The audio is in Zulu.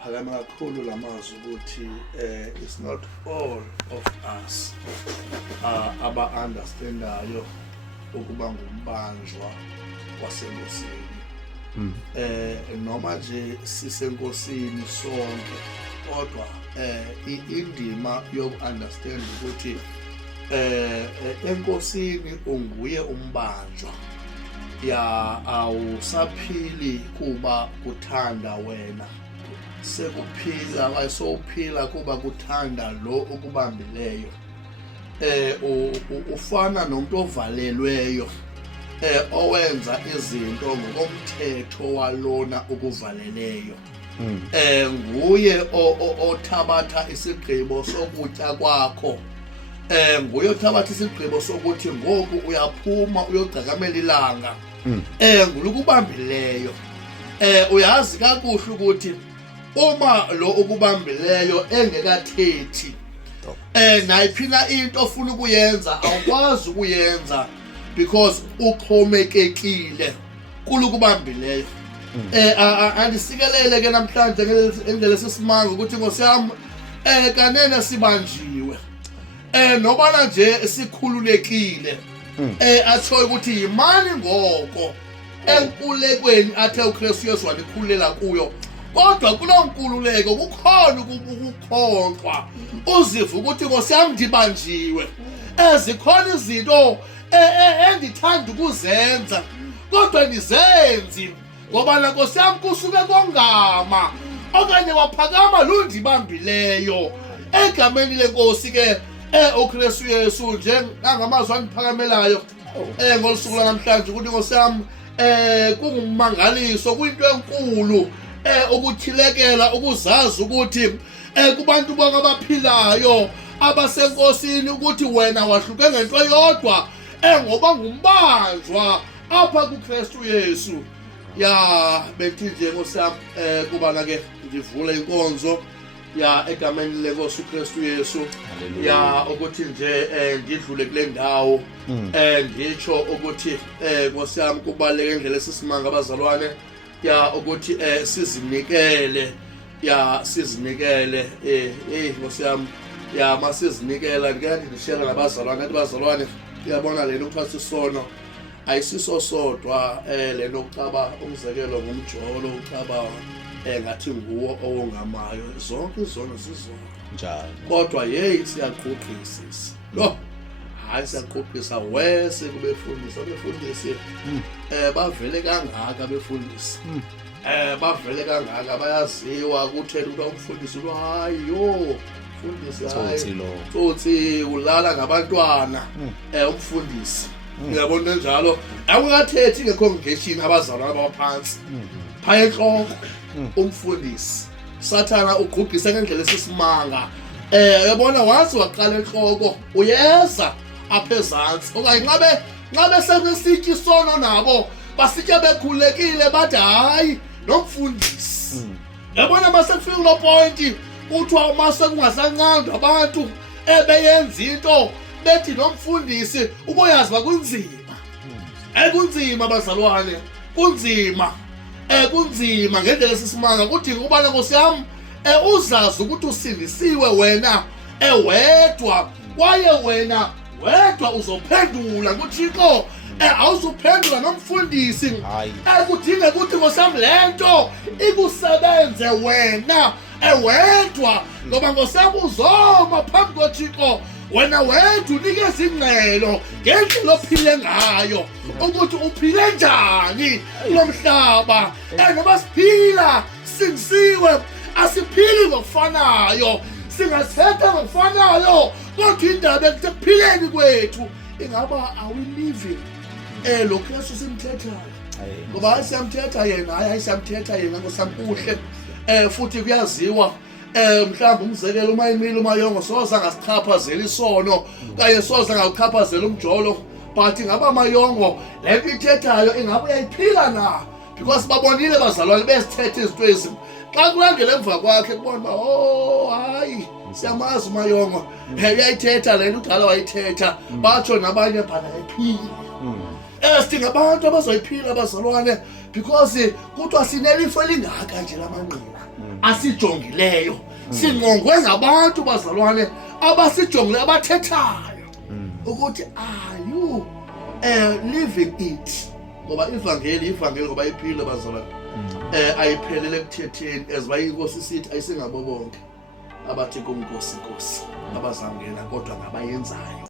aphakama kakhulu lamazwi ukuthi it's not all of us aba-understandayo ukuba ngumbanjwa wasenkosini. Noma nje sisenkosini sonke, kodwa indima yoku-understand ukuthi enkosini unguye umbanjwa, awusaphili kuba kuthanda wena, sekuphila wayesophila kuba kuthanda lo okubambileyo. Ufana nomuntu ovalelweyo owenza izinto ngokomthetho walona ukuvaleleyo. Nguye othabatha isigqibo sokutya kwakho, nguye othabatha isigqibo sokuthi ngoku uyaphuma uyogcakamela ilanga. Ngulukubambileyo. Uyazi kakuhle ukuthi uma lo ukubambileyo engekathethi nayiphina into ofuna ukuyenza awukwazi ukuyenza because uxhomekekile kulukubambileyo. Andisikelele ke namhlanje ngendlela sesimanga ukuthi Nkosi yami kanene sibanjiwe, nobana nje sikhululekile, athola ukuthi yimani ngoko enkululekweni athe uKristu Yesu wanikhulela kuyo. Kodwa kulo nkululeko kukhona ukukhonkwa, uziva ukuthi Nkosi yami ndibanjiwe, zikhona izinto endithanda ukuzenza kodwa ndizenzi ngoba la Nkosi yami kusuke kongama okanye waphakama lo ndibambileyo. Egameni lenkosi ke uKristu Yesu njengamazwi andiphakamelayo ngolusuku namhlanje ukuthi Nkosi yami kungummangaliso, kuyinto enkulu ukuthilekela ukuzazi ukuthi kubantu bonke abaphilayo abasenkosini ukuthi wena wahluke ngento yodwa ngoba ngumbanjwa apha kuKristu Yesu. Bethi nje Nkosi yami kubana ke ngivule inkonzo egameni lenkosi uKristu Yesu, ukuthi nje ngidlule kule ndawo ngitsho ukuthi Nkosi yami kubaleke ngendlela esisimanga abazalwane ukuthi sizinikele Nkosi yami masizinikela ngiyandishela nabazalwane athi bazalwane uyabona lento kuthiwa sisono ayisiso sodwa lento ukucaba umzekelo ngumjolo ucaba ngathi nguwo owongamayo, zonke izono zizono njalo, kodwa siyaqhuqhisisa hayi siyaqhuqhisa wese kubefundisi bavele kangaka befundisi bavele kangaka bayaziwa kuthela ukuthi umfundisi lo hayi umfundisi hayi tsotsi ulala ngabantwana umfundisi. Ngiyabona njalo awukathethi nge-congregation abazalwane abaphansi phaya enhloko umfundisi. Sathana ugqugqisa ngendlela esisimanga, uyabona wazi waqala enhloko uyeza apha ezantsi okanye ncabe sekusitya isono nabo basitya bekhulekile bathi hayi nomfundisi. Yabona masekufika kulo point kuthiwa masekungasancandwa abantu beyenza into bethi nomfundisi, ukuyazi bakunzima. Kunzima bazalwane, kunzima ngendlela esisimanga kuthi ubana Nkosi yami uzazi ukuthi usindisiwe wena wedwa, kwaye wena wedwa uzophendula kuThixo, awuzuphendula nomfundisi. Kudinga ukuthi Nkosi yami lento ikusebenze wena wedwa, ngoba Nkosi yami uzoma phambi koThixo wena wedwa unikeza ingcelo ngendlela ophile ngayo ukuthi uphile njani kulo mhlaba. Noma siphila singisiwe asiphili ngokufanayo, singathetha ngokufanayo, kodwa indaba ekuphileni kwethu ingaba are we living lo Kristu simthethayo, ngoba hayi siyamthetha yena, hayi siyamthetha yena ngosamkuhle. Futhi kuyaziwa mhlawumbe umzekelo uma imile umayongo soze angasichaphazela isono kanye soze angawuchaphazela umjolo, but ingaba amayongo lento ithethayo ingaba uyayiphila na, because babonile bazalwane besithetha izinto ezi. Xa kulandela emva kwakhe kubona uba hayi siyamazi umayongo uyayithetha le nto udala wayithetha, batsho nabanye bhala ephile. Sidinga abantu abazoyiphila bazalwane, because kuthiwa sinelifo elingaka nje lamanqina asijongileyo. Singqongwe ngabantu bazalwane abasijongileyo abathethayo ukuthi are you living it. Ngoba ivangeli ngoba iphile bazalwane. Ayiphelele ekuthetheni eziba inkosi isithi ayisingabo bonke abathi kunkosi abazangena kodwa ngabayenzayo.